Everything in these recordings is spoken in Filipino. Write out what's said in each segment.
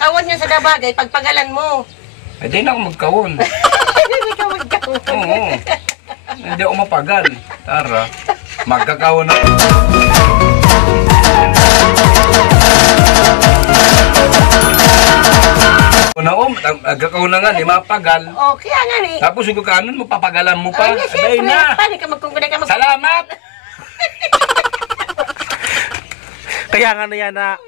Kawon yan sa dabagay, pagpagalan mo. Ay, di na ako magkawon. Hindi ka magkawon. Oo. Hindi ako mapagal. Tara, magkakawon na. Agkakawon na nga, di mapagal. O, kaya nga ni. Tapos yung kanon mo, papagalan mo pa. Ay, Aday na. Paano ka magkungkunay ka Salamat! Kaya nga na yan na,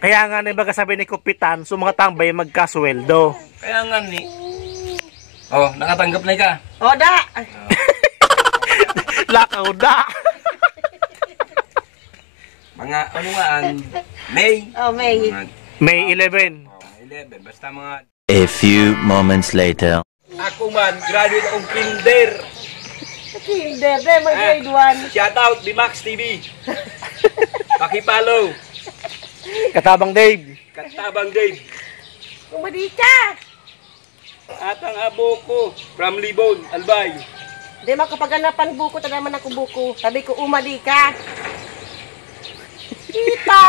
kaya nga na baga sabi ni Kupitan, so mga tambay magkasweldo. Kaya nga ni. Oh, nakatanggap na ka. O, da. Lakaw da. Mga ano nga ang May. O, May. May 11. 11, basta mga... A few moments later. Ako man, graduate akong kinder. Kinder, mag-grade 1. Shout out, Bimax TV. Pakipalo. Katabang Dave. Katabang Dave. Kumadi ka. At ang abo ko, from Libon, Albay. Di makapaganapan buko, tanaman ako buko. Sabi ko, umadi ka. Kita.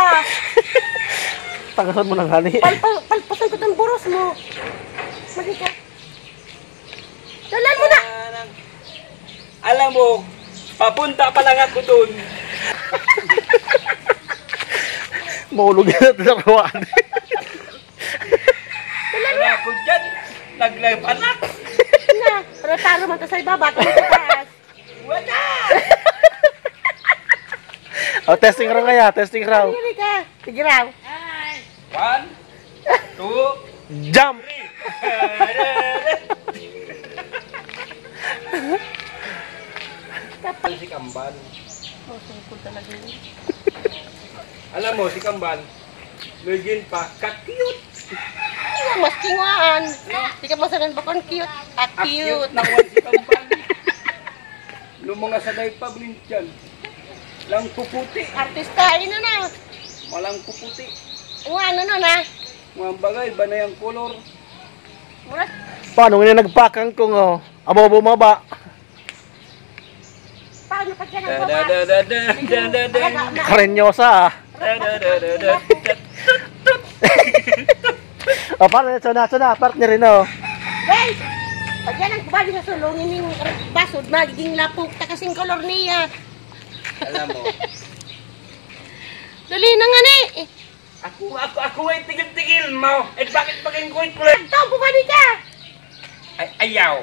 Tangasan mo ng hani. Palpasan ko ng buros mo. Umadi ka. Dalan mo na. Alam mo, papunta pa lang ako dun. Maulog yan sa kawan. Wala ako dyan. Nag-live anak. Na, pero taro man to sa ibaba, kung sa taas. Wala. O, testing raw kaya, testing raw. Umadi ka. Sige raw. 1, 2, Jump! Kapal si Kambal. Oh, sungkol talaga yun. Alam mo, si Kambal, Virgin pa, ka-cute. Iya, mas kinguan. Di ka masalan ba kung cute? Ah, cute. Na kuwan si Kambal. Nung mga saday pa, Blintian. Lang puputi. Artista, ino na. Malang puputi. Ano na. Mga bagay, ba na yung color? Mura. Paano nga nagpakang kung abo bumaba? Paano pa dyan ang baba? Da-da-da-da-da-da-da-da. Karenyosa Da-da-da-da-da-da. O, paano yun? Suna, partner rin Guys, pag yan ang kubali sa sulungin yung basod, magiging lapok ta kasing kolor niya. Alam mo, Dali na nga ni. ako ay tigil-tigil mo. Eh bakit maging kulit-kulit? Ito, bumali ka. Ayaw.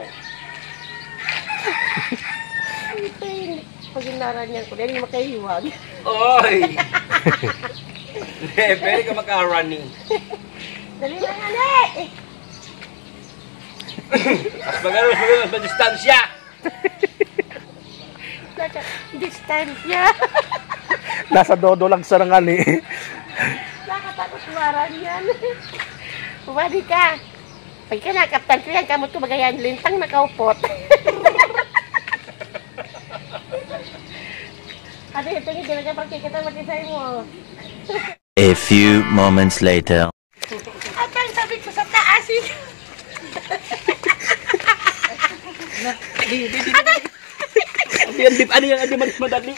Pag inaran niyan ko, dahil makahiwag. Oy! Pwede ka maka-running. Dali na nga ni. Mas madistansya. Distansya. Nasa dodo lang sa nangali. Nakatapos maran yan. Bumali ka. Pag ka nakaptan ko yan, kamot ko magayan, lintang nakaupot. Ate, ito yung ginagapag kikita matisay mo. A few moments later. At ang sabi ko sa taas eh. Ano yan, madali.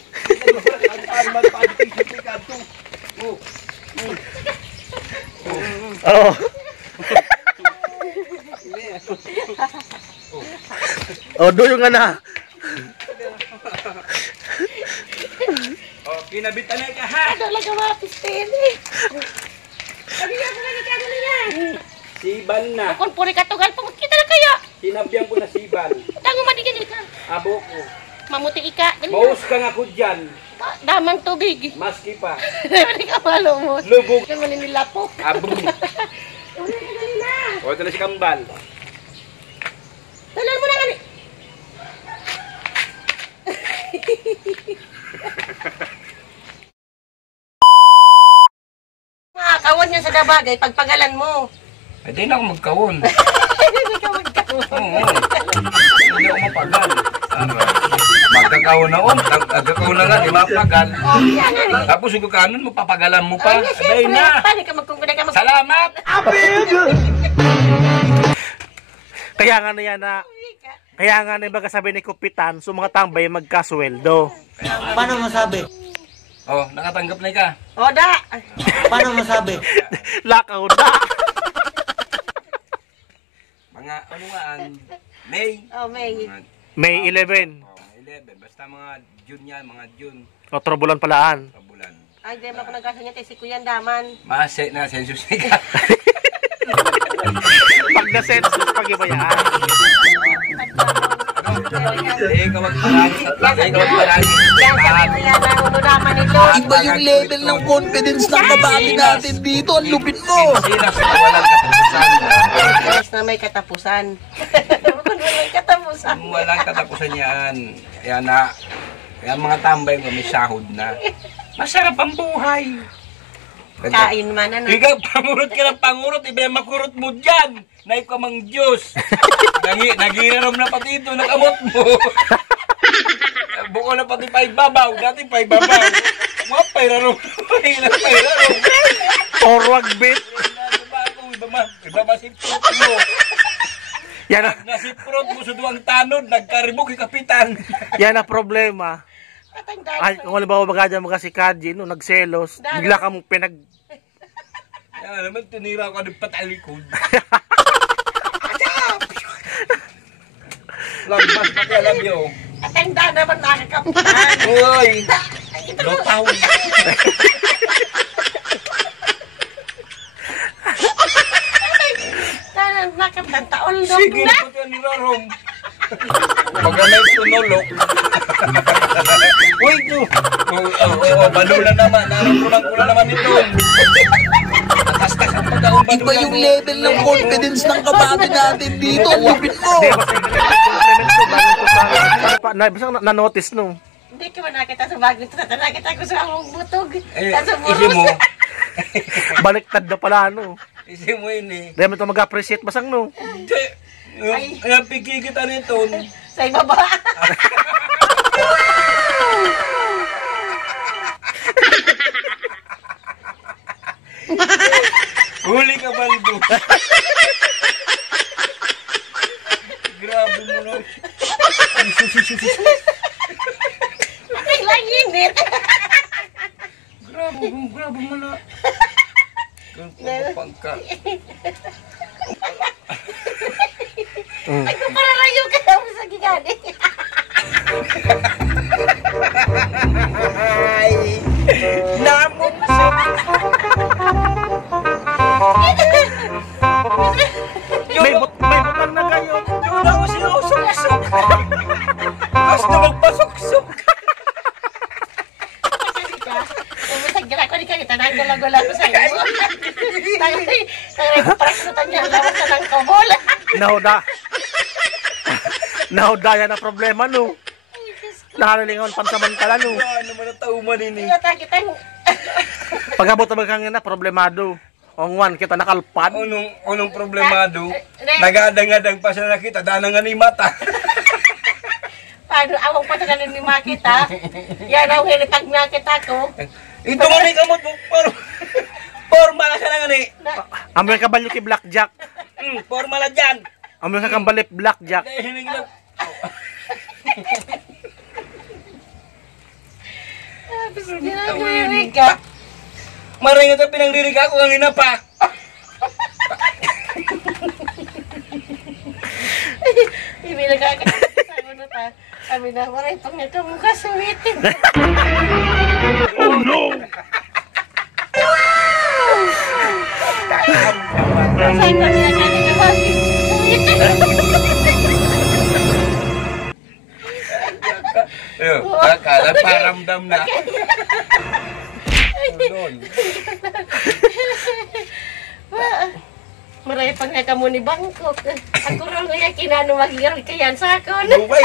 Oo. O, doon yung ana. Kinabitan na ka ha. Ano lang mga pistin eh. Sabi niya, bumali ka na yan. Sibal na. Kung puri katugal, pagkita na kayo. Sinabyan ko na sibal. Tango madigil ka. Abo ko. Mamuti ika. Maus ka nga ko dyan. Damang tubig. Maski pa. Dali ka malumos. Lubog. Ito maninilapok. Abo. Dali na. O, ito na si Kambal. Dalan mo na nga ni. Kawan yan sa dabagay, pagpagalan mo. Ay, di na ako magkawon. Hindi ka magkawon. Oo. Hindi ako mapagal. Tara. Magkakawon ako. Agkakawon na nga, di mapagal. Kaya nga ni. Tapos yung kanon mo, papagalan mo pa. Ay, Aday siyempre. na. Paano ka magkungkunay ka Salamat! Kaya nga na yan na, kaya nga na baga sabi ni Kupitan, so mga tambay magkasweldo. Paano masabi? Oh, nakatanggap na ka. O, da. Paano masabi? Lakaw da. kabungaan, May. Oh, May. Mga, May 11. 11. Basta mga June yan, mga June. Otro bulan palaan. Kabulan. Ay, di ba ako nagkasa niya, si Kuya Daman. Mase na sensus ni ka. Pag na-census, pag-ibayaan. Kawag palagi. Kawag palagi. Yan, sabi ko yan, ang uno naman ito. Iba yung level ng confidence ng kabady natin dito. Ang lupit mo. Sinas na walang katapusan. Yes, na may katapusan. Walang katapusan. Walang katapusan yan. Yan na. Yan mga tambay mo, may sahod na. Masarap ang buhay. Kain man, ano? Ikaw, pangurot ka ng pangurot, iba yung makurot mo dyan. Naik ka mang Diyos. Nagirarom na pati ito, nakamot mo. Buko na pati paibabaw, dati paibabaw. Mga pairarom. Pairarom. Orwag bit. Iba masipurot mo. Yan na, Nasipurot mo sa duwang tanod, nagkaribok kay kapitan. yan na problema. Katandaan Ay, ko. kung halimbawa magkadya mga si Kaji, no, nagselos, bigla ka mong Yan naman, tinira ko ng patalikod. Lambas pati alam nyo. Katandaan naman nakakapitan. Uy! Lotaw! Nakapitan, taon Sige na. na pati ang nirarom. Maganay tunolok. Uy! Balula naman. Naramdaman ko na naman ito. Nakastak ang pagkaong balula. Iba yung level ng confidence ng kabady natin dito. Ang lupit mo. Hindi, basta yung compliment ko, bagong ko sa, basta na-notice no. Hindi ka man nakita sa bagong ito. Nakita ko sa among butog. Sa Isi mo. Baliktad na pala, no. Isi mo yun eh. Dahil mo ito mag-appreciate basang, no. Hindi. Yung pigi kita nito. Sa ibaba. Huli ka, Baldo. Grabe mo na. Kailang init. Grabe mo na. Pangka. Ay, kuparalayo ka daw sa gigani. Ay! Namon sa... May butang na kayo. Yun ako sinusok-sok. Basta magpasok-sok. Umusag gira ko, di ka kita nagula-gula ko sa iyo. Tagay, paraksutan niya, lawas na ng kabol. Nahodaya na problema, no. Nakalilingon pansamantala, no. Ano man ang tauman ini? Kita kita, Pagabot na magkangin na, problemado. Ongwan, kita nakalpad. Unong problemado, nagadang-adang pa siya nakita, danangan ni mata. paano awang pa sa ganin ni makita. Yan ang hilipag nakita ko. Ito nga ni kamot mo, forma na siya na nga ni. Amoy ka balyo kay Blackjack. Forma na dyan. Amoy ka kambalip Blackjack. Dahil hinig lang. Ginagawa ka. Maringat ang pinangdirig ako kanina pa. Hindi nagkakasama na ta. Sabi na, maray pang nito mukha suwitin. Oh no! Saan na pinagkakasama? Akala paramdam na. Doon. Maray pang nga kamo ni Bangkok. Ako rin nga kinano mag-iral kayan sa akon. Bubay.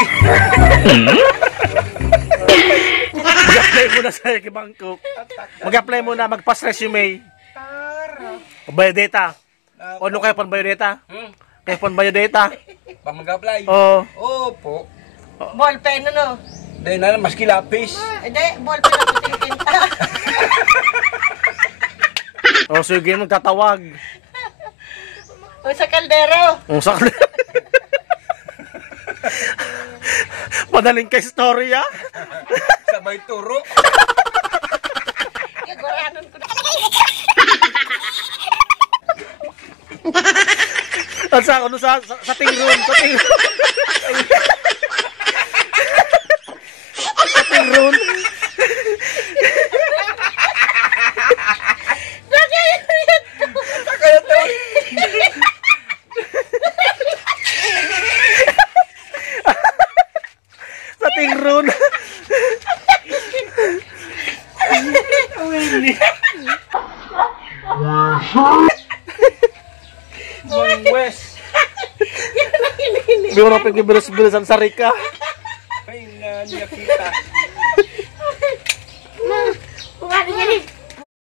Mag-apply muna sa kay Bangkok. Mag-apply muna, magpass resume. Biodata. O ano kayo pang biodata? Kayo pang biodata? Pa mag-apply. Oo. Opo. Ballpen ano? Dahil na maski lapis. Hindi, ballpen na puting tinta. O sige, magtatawag. O sa kaldero. O sakli. Madaling kay story, ah. Sabay turo. Gaguranon ko na. Tansa ako sa tingron, sa tingron. Sa tingron. Sa tingron. Mang West. Di mo na pagbibilis-bilisan sa Rika. Ay, nakita. Bukan ini.